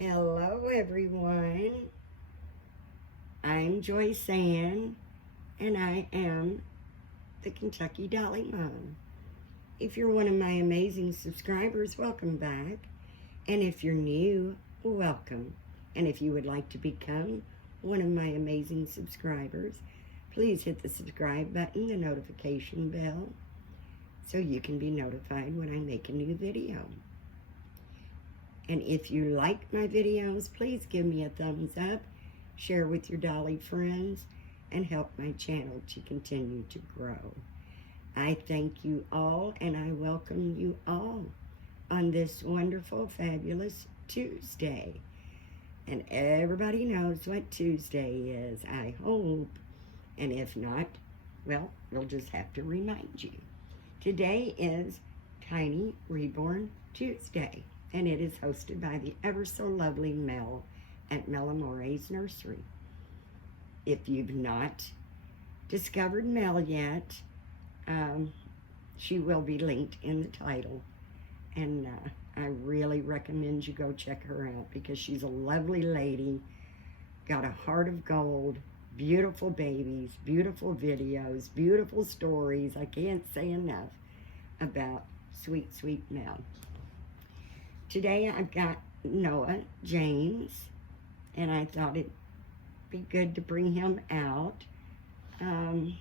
Hello, everyone. I'm Joyce Ann, and I am the Kentucky Dolly Mom. If you're one of my amazing subscribers, welcome back. And if you're new, welcome. And if you would like to become one of my amazing subscribers, please hit the subscribe button, the notification bell, so you can be notified when I make a new video. And if you like my videos, please give me a thumbs up, share with your Dolly friends, and help my channel to continue to grow. I thank you all, and I welcome you all on this wonderful, fabulous Tuesday. And everybody knows what Tuesday is, I hope. And if not, well, we'll just have to remind you. Today is Tiny Reborn Tuesday, and it is hosted by the ever so lovely Mel at Amorè Nursery. If you've not discovered Mel yet, she will be linked in the title, and I really recommend you go check her out because she's a lovely lady, got a heart of gold, beautiful babies, beautiful videos, beautiful stories. I can't say enough about sweet, sweet Mel. Today I've got Noah James, and I thought it'd be good to bring him out. I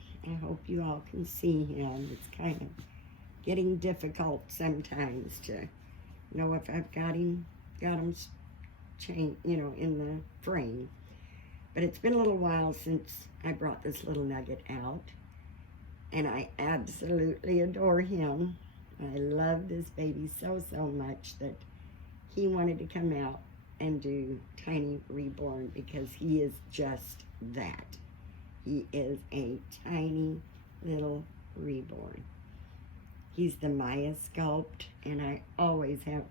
hope you all can see him. It's kind of getting difficult sometimes to know if I've got him chained, in the frame. But it's been a little while since I brought this little nugget out, and I absolutely adore him. I love this baby so, so much that he wanted to come out and do Tiny Reborn because he is just that. He is a tiny little reborn. He's the Maya sculpt, and I always have,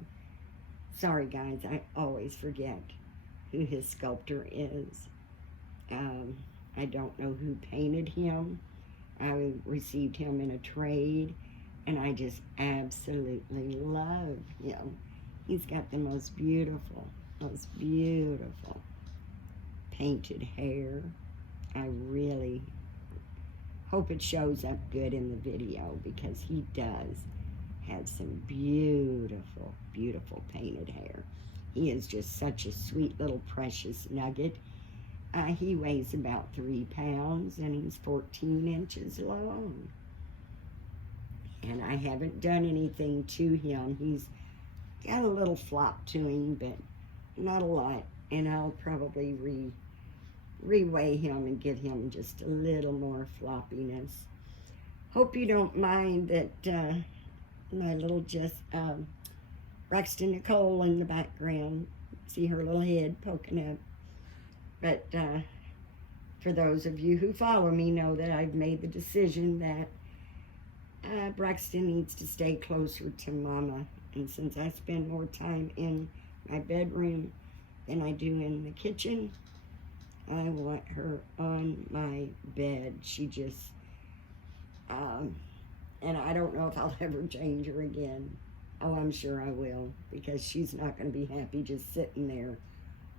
sorry guys, I always forget who his sculptor is. I don't know who painted him. I received him in a trade, and I just absolutely love him. He's got the most beautiful painted hair. I really hope it shows up good in the video because he does have some beautiful, beautiful painted hair. He is just such a sweet little precious nugget. He weighs about 3 pounds, and he's 14 inches long. And I haven't done anything to him. He's got a little flop to him, but not a lot. And I'll probably re-weigh him and get him just a little more floppiness. Hope you don't mind that my little Braxton Nicole in the background. See her little head poking up. But for those of you who follow me know that I've made the decision that Braxton needs to stay closer to Mama. And since I spend more time in my bedroom than I do in the kitchen, I want her on my bed. She just, and I don't know if I'll ever change her again. Oh, I'm sure I will, because she's not going to be happy just sitting there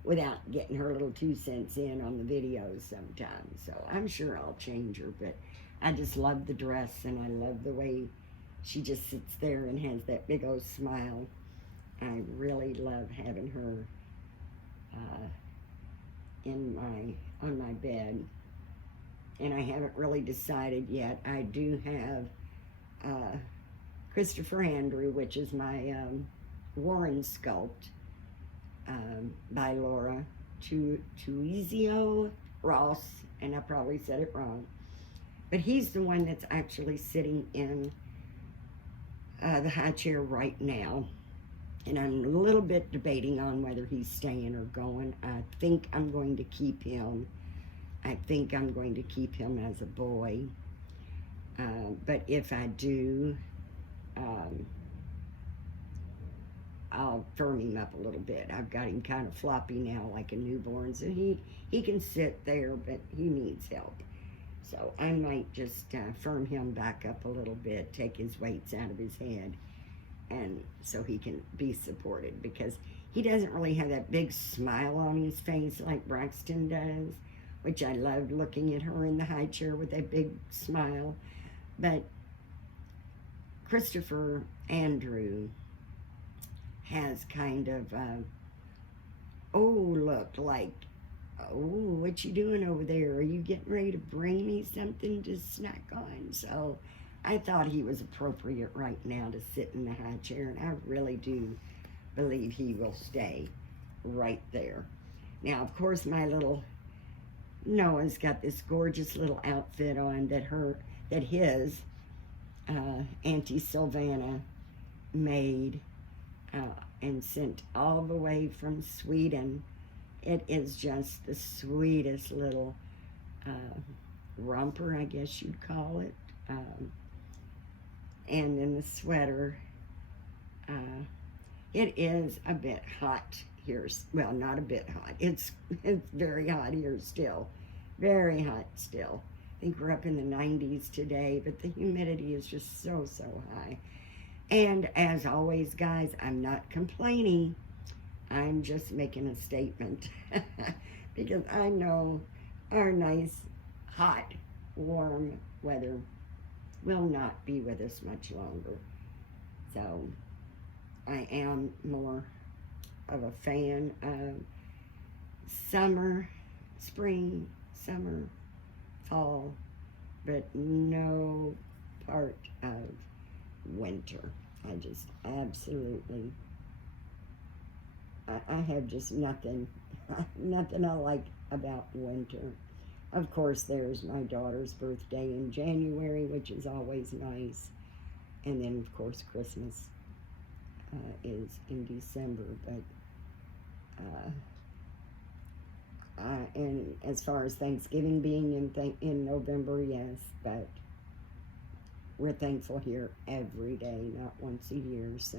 without getting her little 2 cents in on the videos sometimes. So I'm sure I'll change her, but I just love the dress, and I love the way she just sits there and has that big old smile. I really love having her on my bed. And I haven't really decided yet. I do have Christopher Andrew, which is my Warren sculpt by Laura Tuizio Ross, and I probably said it wrong. But he's the one that's actually sitting in the high chair right now. And I'm a little bit debating on whether he's staying or going. I think I'm going to keep him. I think I'm going to keep him as a boy. But if I do, I'll firm him up a little bit. I've got him kind of floppy now like a newborn. So he can sit there, but he needs help. So I might just firm him back up a little bit, take his weights out of his head, and so he can be supported, because He doesn't really have that big smile on his face like Braxton does, which I loved looking at her in the high chair with that big smile. But Christopher Andrew has kind of, look, like, oh, what you doing over there? Are you getting ready to bring me something to snack on? So I thought he was appropriate right now to sit in the high chair, and I really do believe he will stay right there. Now, of course, my little Noah's got this gorgeous little outfit on that his Auntie Sylvana made and sent all the way from Sweden. It is just the sweetest little romper, I guess you'd call it. And then the sweater. It is a bit hot here. Well, not a bit hot. It's very hot here still. Very hot still. I think we're up in the 90s today, but the humidity is just so high. And as always, guys, I'm not complaining. I'm just making a statement because I know our nice, hot, warm weather will not be with us much longer. So I am more of a fan of spring, summer, fall, but no part of winter. I just absolutely, I have just nothing I like about winter. Of course, there's my daughter's birthday in January, which is always nice. And then, of course, Christmas is in December. But, and as far as Thanksgiving being in November, yes, but we're thankful here every day, not once a year. So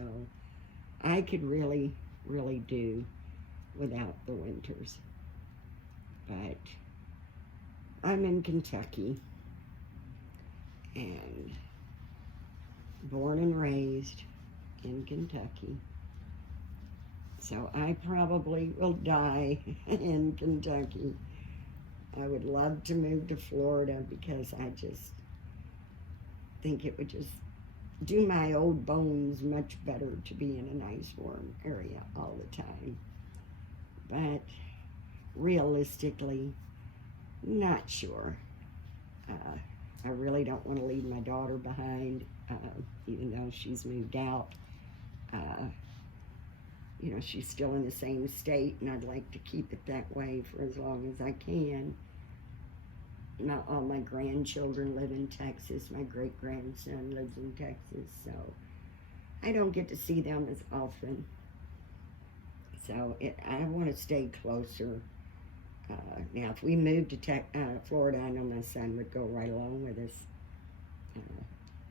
I could really do without the winters. But I'm in Kentucky and born and raised in Kentucky. So I probably will die in Kentucky. I would love to move to Florida because I just think it would just do my old bones much better to be in a nice warm area all the time. But realistically, not sure. I really don't want to leave my daughter behind, even though she's moved out. You know, she's still in the same state, and I'd like to keep it that way for as long as I can. Not all my grandchildren live in Texas. My great-grandson lives in Texas, so I don't get to see them as often. So I want to stay closer. Now, if we moved to Florida, I know my son would go right along with us.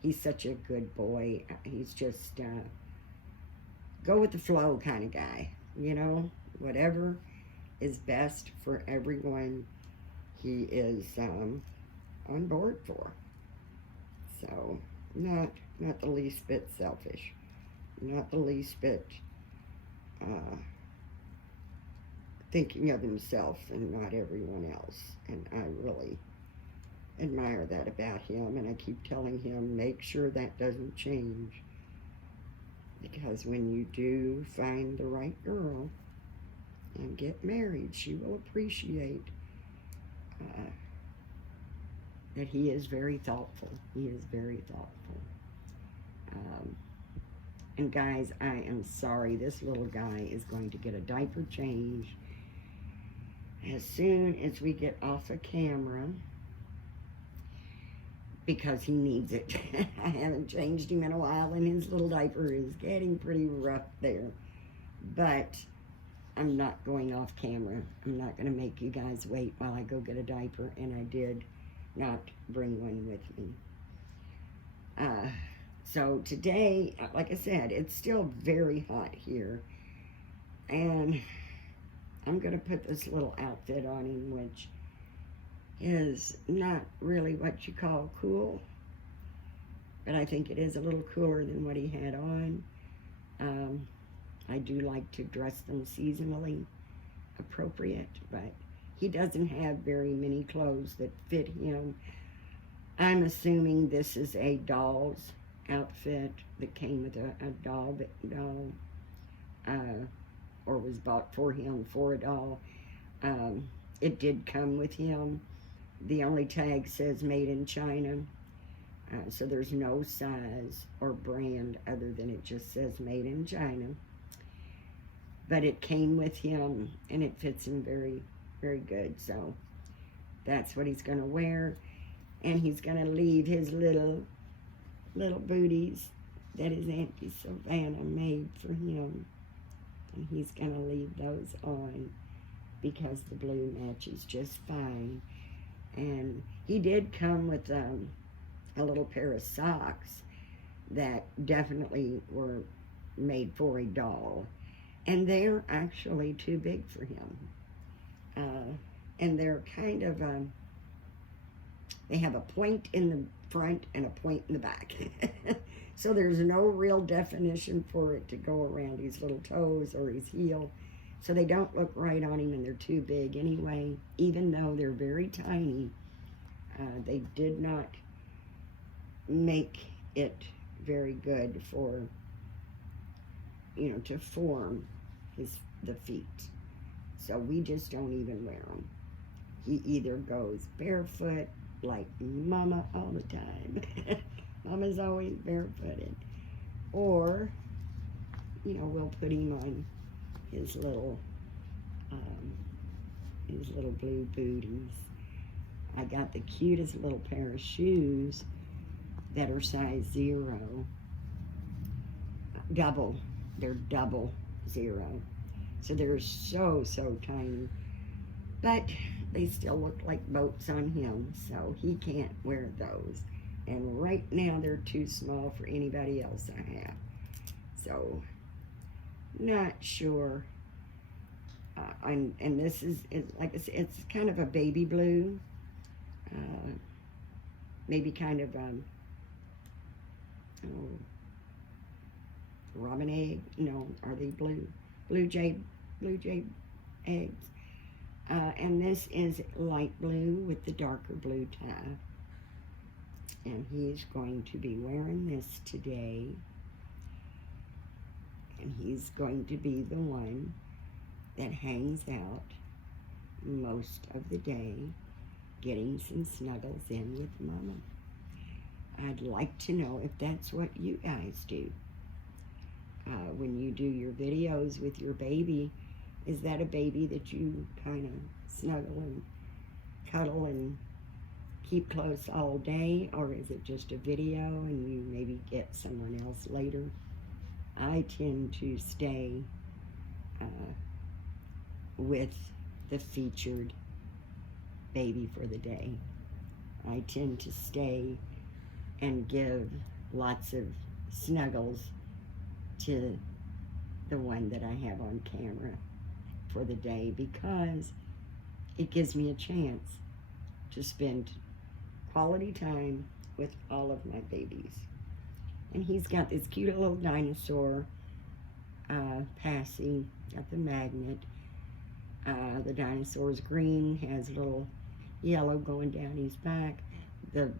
He's such a good boy. He's just go with the flow kind of guy. You know, whatever is best for everyone, he is on board for. So, not the least bit selfish. Not the least bit thinking of himself and not everyone else. And I really admire that about him, and I keep telling him, make sure that doesn't change, because when you do find the right girl and get married, she will appreciate that he is very thoughtful. He is very thoughtful. And guys, I am sorry, this little guy is going to get a diaper change as soon as we get off of camera, because he needs it. I haven't changed him in a while, and his little diaper is getting pretty rough there. But I'm not going off camera. I'm not going to make you guys wait while I go get a diaper, and I did not bring one with me. So today, like I said, it's still very hot here, and I'm going to put this little outfit on him, which is not really what you call cool, but I think it is a little cooler than what he had on. I do like to dress them seasonally appropriate, but he doesn't have very many clothes that fit him. I'm assuming this is a doll's outfit that came with a doll, or was bought for him for a doll. It did come with him. The only tag says made in China, so there's no size or brand other than it just says made in China. But it came with him, and it fits him very, very good. So that's what he's going to wear. And he's going to leave his little booties that his Auntie Savannah made for him. And he's going to leave those on because the blue matches just fine. And he did come with a little pair of socks that definitely were made for a doll. And they're actually too big for him. And they're kind of, they have a point in the front and a point in the back. So there's no real definition for it to go around his little toes or his heel. So they don't look right on him, and they're too big anyway. Even though they're very tiny, they did not make it very good for, you know, to form the feet. So we just don't even wear them. He either goes barefoot like Mama all the time. Mama's always barefooted. Or, you know, we'll put him on his little blue booties. I got the cutest little pair of shoes that are size 0. Double. They're double 0. So they're so tiny. But they still look like boats on him, so he can't wear those. And right now they're too small for anybody else I have. So, not sure. And this is like I said, it's kind of a baby blue. Maybe kind of robin egg. No, are they blue? Blue jay eggs. And this is light blue with the darker blue tie. And he's going to be wearing this today. And he's going to be the one that hangs out most of the day, getting some snuggles in with Mama. I'd like to know if that's what you guys do. When you do your videos with your baby, is that a baby that you kind of snuggle and cuddle and keep close all day, or is it just a video and you maybe get someone else later? I tend to stay with the featured baby for the day. I tend to stay and give lots of snuggles to the one that I have on camera for the day, because it gives me a chance to spend quality time with all of my babies. And he's got this cute little dinosaur passy, got the magnet. The dinosaur's green, has a little yellow going down his back. The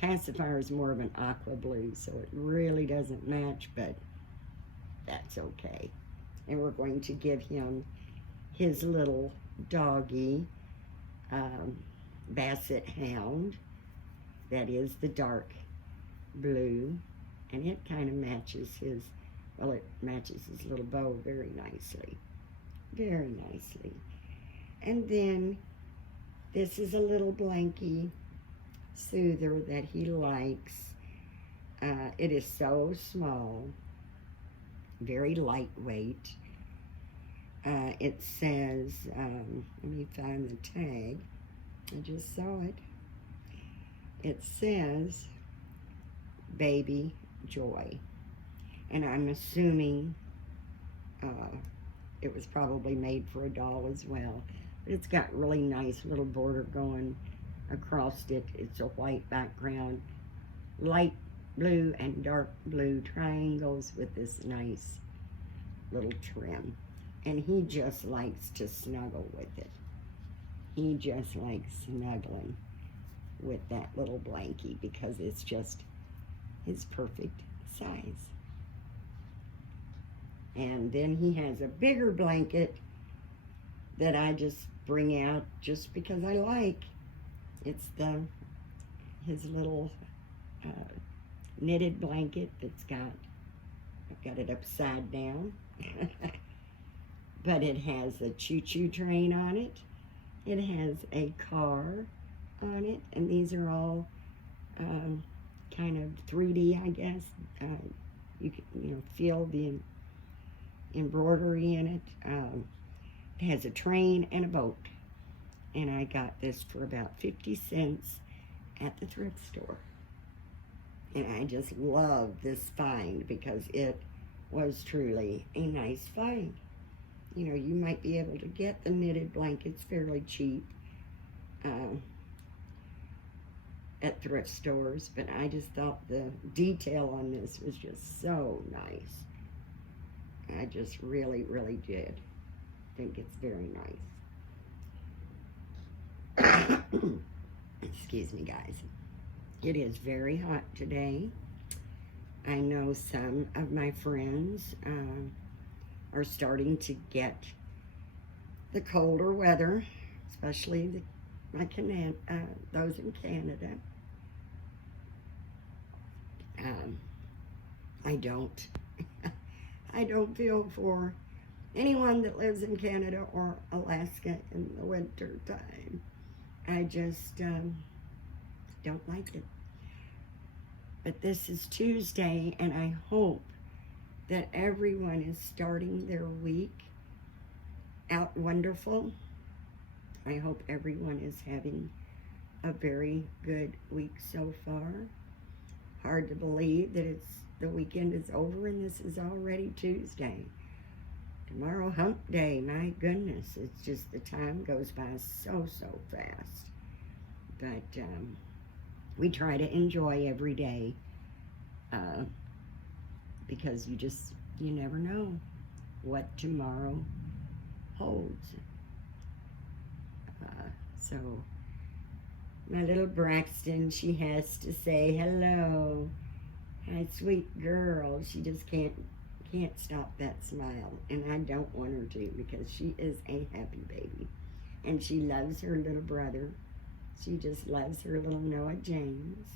pacifier is more of an aqua blue, so it really doesn't match, but that's okay. And we're going to give him his little doggy basset hound. That is the dark blue, and it kind of matches his, well, it matches his little bow very nicely. Very nicely. And then this is a little blankie soother that he likes. It is so small, very lightweight. It says, let me find the tag. I just saw it. It says Baby Joy. And I'm assuming it was probably made for a doll as well. But it's got really nice little border going across it. It's a white background, light blue and dark blue triangles with this nice little trim. And he just likes to snuggle with it. He just likes snuggling with that little blankie because it's just his perfect size. And then he has a bigger blanket that I just bring out just because I like. It's his little knitted blanket that's I've got it upside down. But it has a choo-choo train on it. It has a car on it, and these are all kind of 3D, I guess. You can feel the embroidery in it. It has a train and a boat, and I got this for about 50 cents at the thrift store. And I just love this find because it was truly a nice find. You know, you might be able to get the knitted blankets fairly cheap at thrift stores, but I just thought the detail on this was just so nice. I just really, really did think it's very nice. Excuse me, guys. It is very hot today. I know some of my friends are starting to get the colder weather, especially those in Canada. I don't. I don't feel for anyone that lives in Canada or Alaska in the winter time. I just don't like it. But this is Tuesday, and I hope that everyone is starting their week out wonderful. I hope everyone is having a very good week so far. Hard to believe that the weekend is over and this is already Tuesday. Tomorrow, hump day. My goodness, it's just the time goes by so fast. But we try to enjoy every day because you never know what tomorrow holds. So my little Braxton, she has to say hello. Hi, sweet girl. She just can't stop that smile, and I don't want her to because she is a happy baby, and she loves her little brother. She just loves her little Noah James.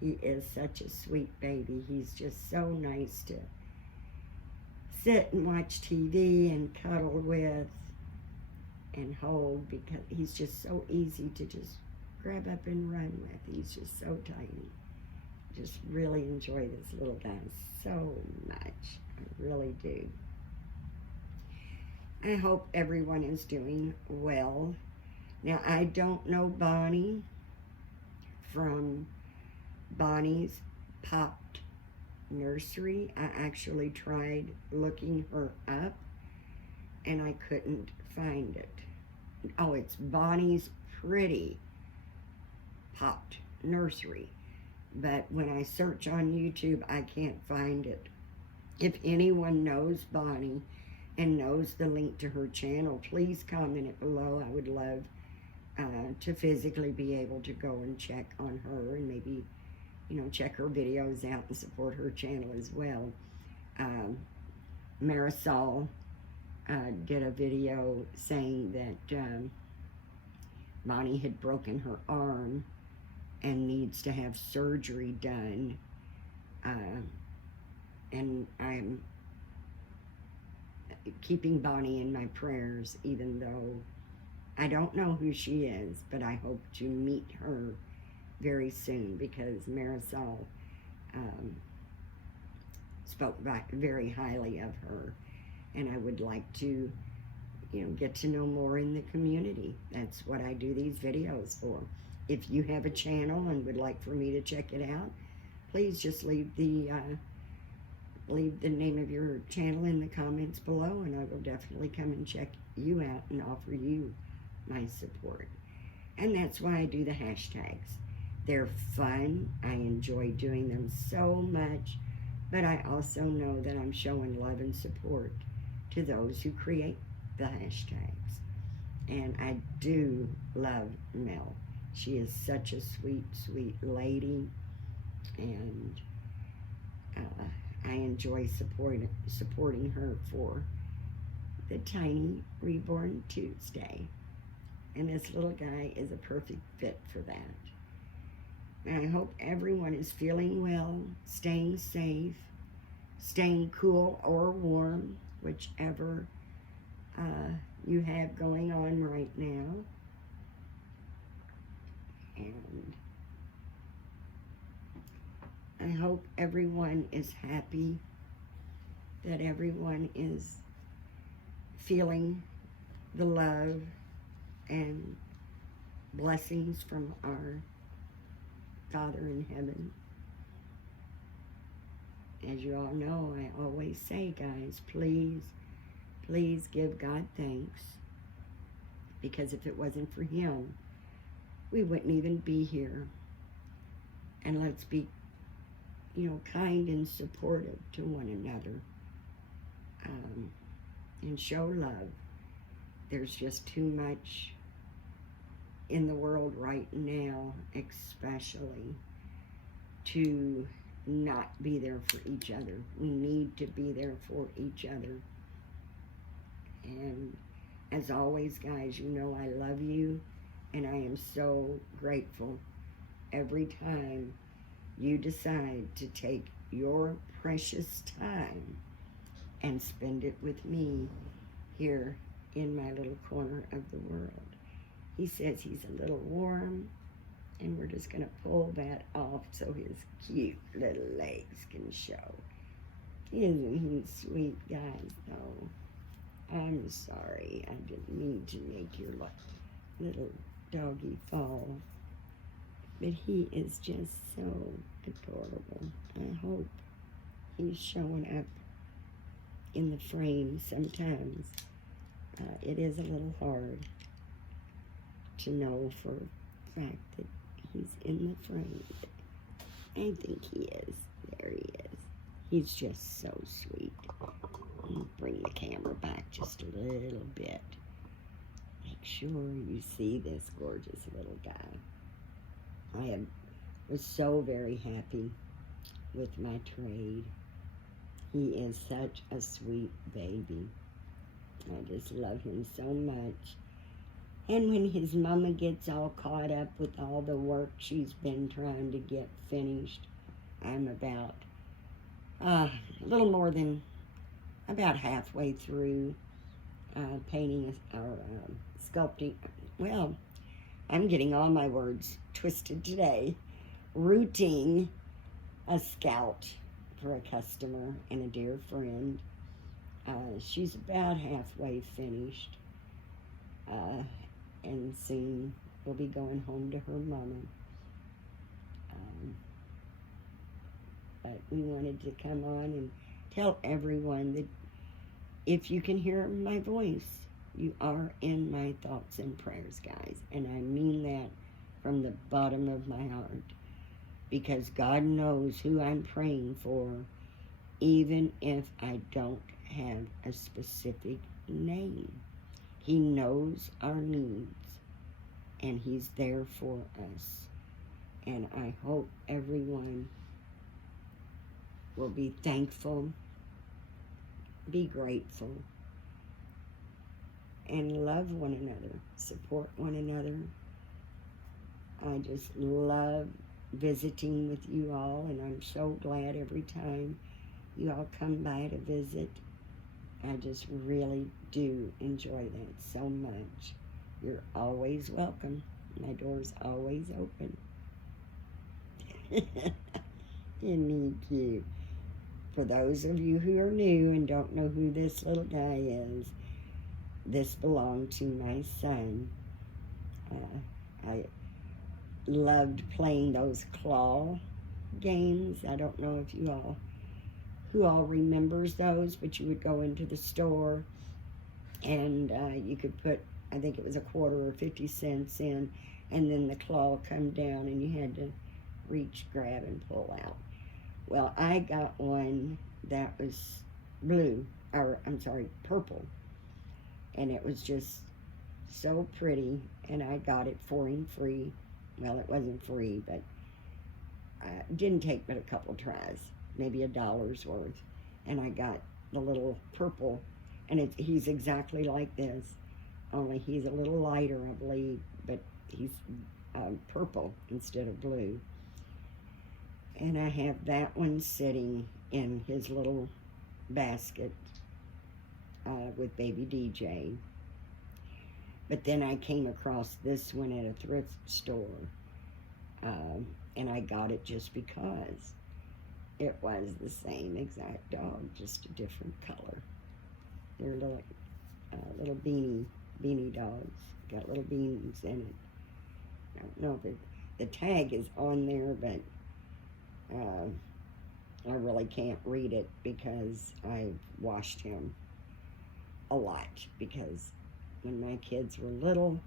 He is such a sweet baby. He's just so nice to sit and watch TV and cuddle with and hold because he's just so easy to just grab up and run with. He's just so tiny. Just really enjoy this little guy so much. I really do. I hope everyone is doing well. Now, I don't know Bonnie from Bonnie's Popped Nursery. I actually tried looking her up, and I couldn't find it. Oh, it's Bonnie's Pretty Popped Nursery. But when I search on YouTube, I can't find it. If anyone knows Bonnie and knows the link to her channel, please comment it below. I would love to physically be able to go and check on her and maybe, check her videos out and support her channel as well. Marisol did a video saying that Bonnie had broken her arm and needs to have surgery done. And I'm keeping Bonnie in my prayers, even though I don't know who she is, but I hope to meet her very soon because Marisol spoke very highly of her, and I would like to, get to know more in the community. That's what I do these videos for. If you have a channel and would like for me to check it out, please just leave the name of your channel in the comments below, and I will definitely come and check you out and offer you my support. And that's why I do the hashtags. They're fun. I enjoy doing them so much. but I also know that I'm showing love and support to those who create the hashtags. And I do love Mel. She is such a sweet, sweet lady, and I enjoy supporting her for the Tiny Reborn Tuesday. And this little guy is a perfect fit for that. And I hope everyone is feeling well, staying safe, staying cool or warm, whichever you have going on right now. And I hope everyone is happy, that everyone is feeling the love and blessings from our Father in heaven. As you all know, I always say, guys, please, please give God thanks, because if it wasn't for Him, we wouldn't even be here. And let's be, kind and supportive to one another, and show love. There's just too much in the world right now, especially, to not be there for each other. We need to be there for each other. And as always, guys, you know I love you, and I am so grateful every time you decide to take your precious time and spend it with me here in my little corner of the world. He says he's a little warm, and we're just going to pull that off so his cute little legs can show. Isn't he sweet, guys? Oh, I'm sorry. I didn't mean to make your little doggy fall. But he is just so adorable. I hope he's showing up in the frame sometimes. It is a little hard to know for a fact that he's in the frame. I think he is. There he is. He's just so sweet. I'll bring the camera back just a little bit. Make sure you see this gorgeous little guy. I was so very happy with my trade. He is such a sweet baby. I just love him so much. And when his mama gets all caught up with all the work she's been trying to get finished, I'm about a little more than about halfway through painting or sculpting. Well, I'm getting all my words twisted today. Rooting a scout for a customer and a dear friend. She's about halfway finished. And soon we'll be going home to her mama. But we wanted to come on and tell everyone that if you can hear my voice, you are in my thoughts and prayers, guys. And I mean that from the bottom of my heart. Because God knows who I'm praying for, even if I don't have a specific name. He knows our needs, and He's there for us. And I hope everyone will be thankful, be grateful, and love one another, support one another. I just love visiting with you all, and I'm so glad every time you all come by to visit. I just really do enjoy that so much. You're always welcome. My door's always open. Isn't he cute? For those of you who are new and don't know who this little guy is, this belonged to my son. I loved playing those claw games. I don't know if who all remembers those, but you would go into the store and you could put, I think it was a quarter or 50 cents in, and then the claw come down and you had to reach, grab, and pull out. Well, I got one that was blue, or I'm sorry, purple, and it was just so pretty, and I got it for him free. Well, it wasn't free, but it didn't take but a couple tries, maybe $1 worth, and I got the little purple, and he's exactly like this, only he's a little lighter, I believe, but he's purple instead of blue. And I have that one sitting in his little basket with baby DJ. But then I came across this one at a thrift store, and I got it just because it was the same exact dog, just a different color. They're little beanie dogs, got little beanies in it. I don't know if the tag is on there, but I really can't read it because I've washed him a lot, because when my kids were little,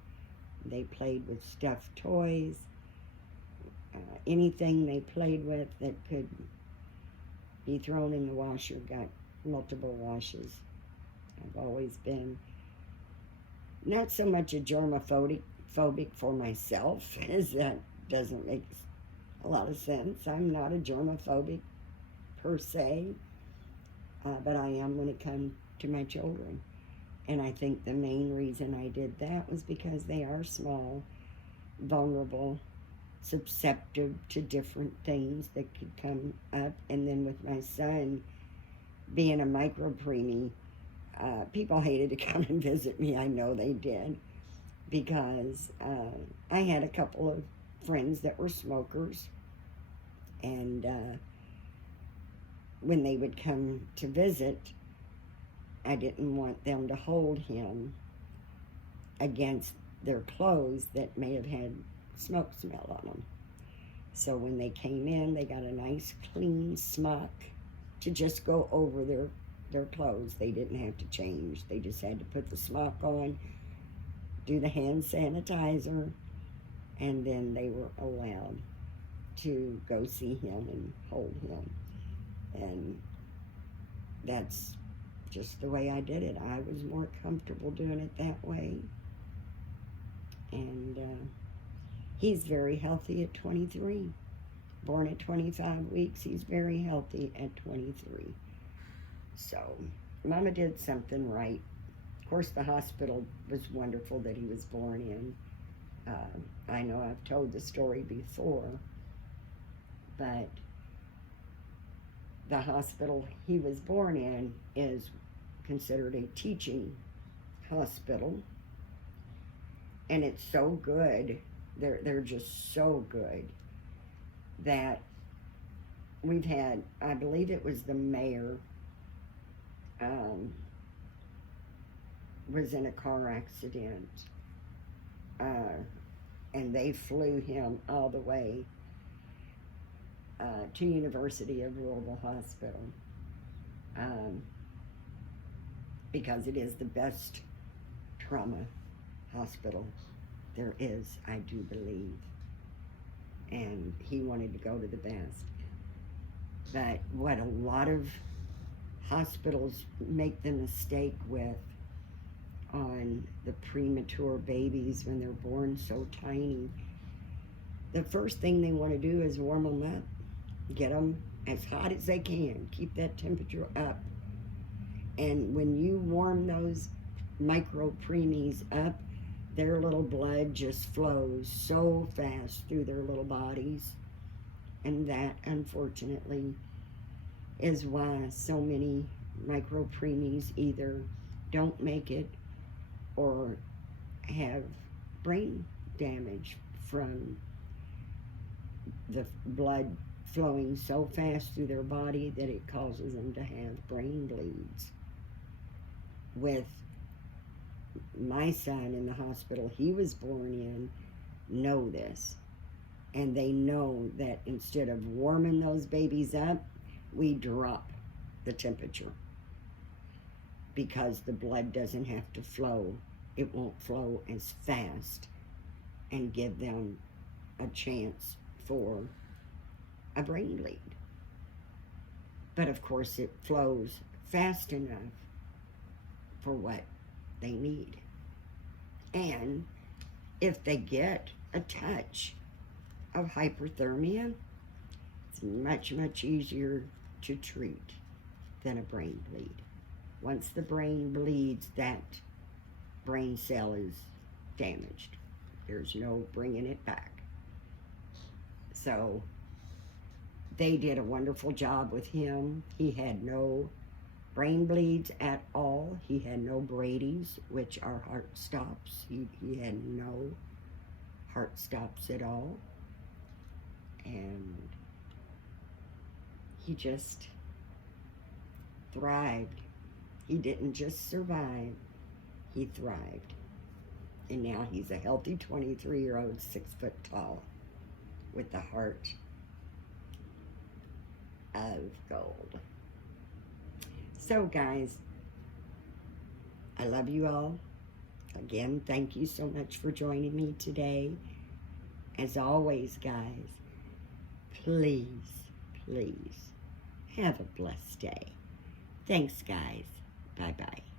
they played with stuffed toys. Anything they played with that could be thrown in the washer got multiple washes. I've always been not so much a germophobic for myself, as that doesn't make a lot of sense. I'm not a germophobic per se, but I am when it comes to my children. And I think the main reason I did that was because they are small, vulnerable, susceptible to different things that could come up. And then with my son being a micro preemie, people hated to come and visit me. I know they did, because I had a couple of friends that were smokers, and when they would come to visit, I didn't want them to hold him against their clothes that may have had smoke smell on them. So when they came in, they got a nice clean smock to just go over their clothes. They didn't have to change. They just had to put the smock on, do the hand sanitizer, and then they were allowed to go see him and hold him. And that's just the way I did it. I was more comfortable doing it that way. And he's very healthy at 23. Born at 25 weeks, he's very healthy at 23. So, Mama did something right. Of course, the hospital was wonderful that he was born in. I know I've told the story before, but the hospital he was born in is considered a teaching hospital, and it's so good. They're just so good that we've had, I believe it was the mayor was in a car accident, and they flew him all the way to University of Louisville Hospital, because it is the best trauma hospital there is, I do believe. And he wanted to go to the best. But what a lot of hospitals make the mistake with on the premature babies when they're born so tiny, the first thing they want to do is warm them up, get them as hot as they can, keep that temperature up. And when you warm those micro preemies up, their little blood just flows so fast through their little bodies. And that, unfortunately, is why so many micro preemies either don't make it or have brain damage from the blood flowing so fast through their body that it causes them to have brain bleeds. With my son in the hospital he was born in, know this, and they know that instead of warming those babies up, we drop the temperature, because the blood doesn't have to flow. It won't flow as fast and give them a chance for a brain bleed. But of course it flows fast enough for what they need. And if they get a touch of hyperthermia, it's much, much easier to treat than a brain bleed. Once the brain bleeds, that brain cell is damaged. There's no bringing it back. So they did a wonderful job with him. He had no brain bleeds at all. He had no Brady's, which are heart stops. He had no heart stops at all. And he just thrived. He didn't just survive, he thrived. And now he's a healthy 23-year-old, 6 foot tall, with the heart of gold. So guys, I love you all. Again, thank you so much for joining me today. As always, guys, please, please have a blessed day. Thanks, guys. Bye-bye.